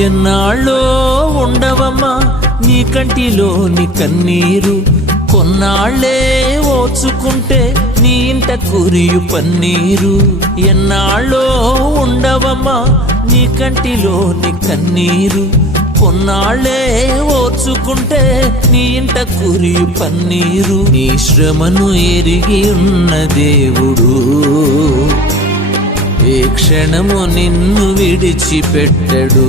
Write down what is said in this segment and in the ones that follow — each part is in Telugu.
ఎన్నాళ్ళో ఉండవమ్మా నీ కంటిలోని కన్నీరు, కొన్నాళ్లే ఓచుకుంటే నీ ఇంట కురియు పన్నీరు. ఎన్నాళ్ళో ఉండవమ్మా నీ కంటిలోని కన్నీరు, కొన్నాళ్లే ఓచుకుంటే నీ ఇంట కురియు పన్నీరు. నీ శ్రమను ఎరిగి ఉన్న దేవుడు ఏ క్షణము నిన్ను విడిచిపెట్టడు.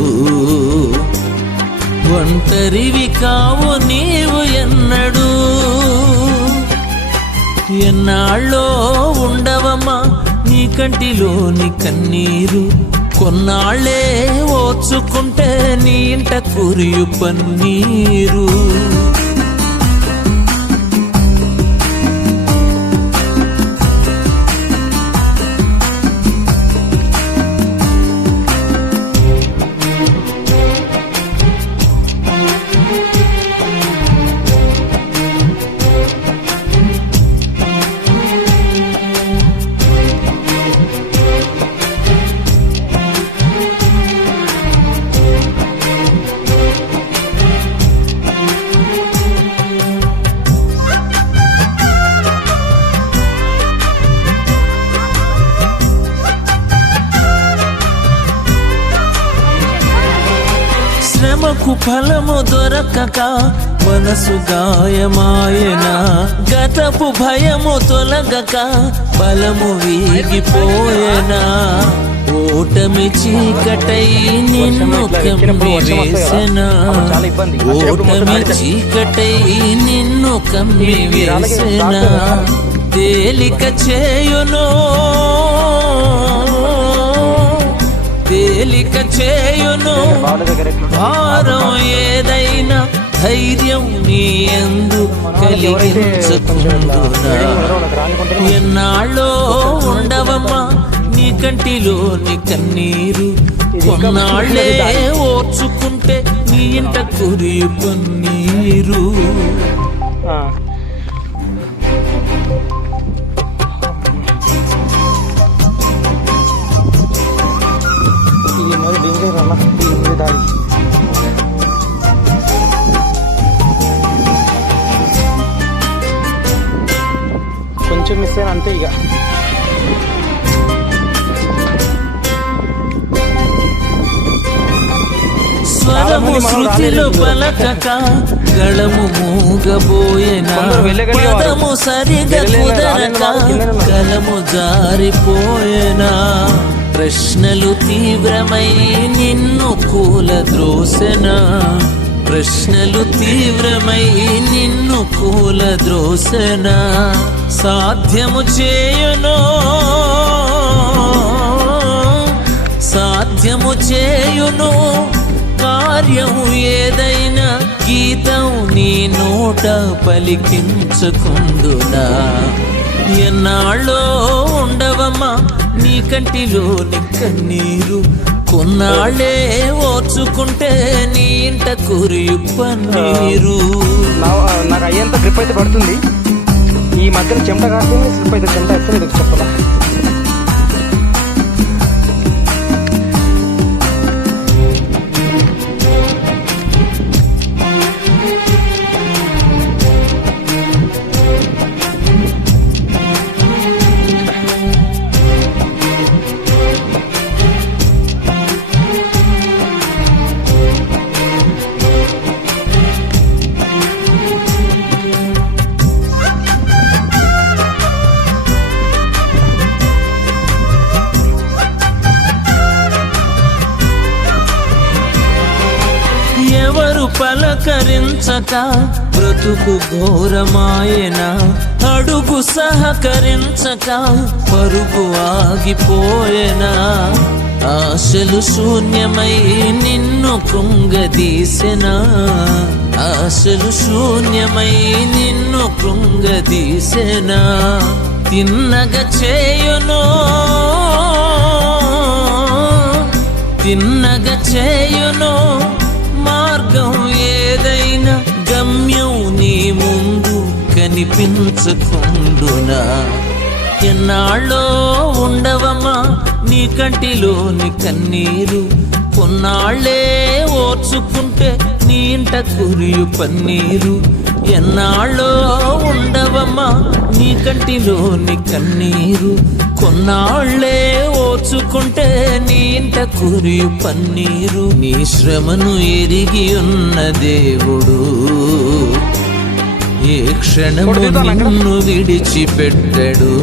ఒంటరివి కావు నీవు ఎన్నడు. ఎన్నాళ్ళో ఉండవమ్మా నీ కంటిలోని కన్నీరు, కొన్నాళ్లే ఓచుకుంటే నీ ఇంట కురియు పన్నీరు. శ్రమకు ఫలము దొరకక మనసు గాయమాయన, గతపు భయము తొలగక బలము వీగిపోయనా. ఓటమి చీకటై నిన్ను కమ్మివేసెనా, ఓటమి చీకటై నిన్ను కమ్మివేసెనా. తేలిక చేయును తేలిక చేయును భారం ఏదైనా, ధైర్యం నీ యందు కలిగించుకుందునా. ఎన్నాళ్ళో ఉండవమ్మా నీ కంటిలోని కన్నీరు, కొన్నాళ్లే ఓర్చుకుంటే నీ ఇంట కురియు పన్నీరు. కొంచెం మిస్ అయినా అంతే ఇక. స్వరము శృతిలో పలకక గళము మూగబోయేనా, పదము సరిగా కుదరక కలము జారిపోయేనా. ప్రశ్నలు తీవ్రమై నిన్ను కూలద్రోసెనా, ప్రశ్నలు తీవ్రమై నిన్ను కూలద్రోసెనా. సాధ్యము చేయును సాధ్యము చేయును కార్యం ఏదైనా, గీతం నీ నోట పలికించుకుందునా. ఎన్నాళ్ళో ఉండవమ్మా నీ కంటిలోని కన్నీరు, కొన్నాళ్లే ఓర్చుకుంటే నీ ఇంట కురియు పన్నీరు. నాకు అయ్యేంత గ్రిప్ అయితే పడుతుంది. ఈ మధ్యన చెమట కాస్తుంది, స్లిప్ అయితే చెమట వస్తుంది. ఇది చెప్పాలా పలకరించక బ్రతుకు ఘోరమాయన, అడుగు సహకరించక పరుగు ఆగిపోయేనా. ఆశలు శూన్యమై నిన్ను కృంగదీసెనా, ఆశలు శూన్యమై నిన్ను కృంగదీసెనా. తిన్నగా చేయును తిన్నగా చేయును మార్గం ఏదైనా, గమ్యం నీ ముందు కనిపించకుండునా. ఎన్నాళ్ళో ఉండవమ్మా నీ కంటిలోని కన్నీరు, కొన్నాళ్ళే ఓర్చుకుంటే నీ ఇంట కురియు పన్నీరు ఎన్నాళ్ళో ఉండవమ్మా నీ కంటిలోని కన్నీరు. కొన్నాళ్ళే ఓర్చుకుంటే నీ ఇంట కురియు పన్నీరు. నీ శ్రమను ఎరిగి ఉన్న దేవుడు ఏ క్షణము నిన్ను విడిచిపెట్టడు.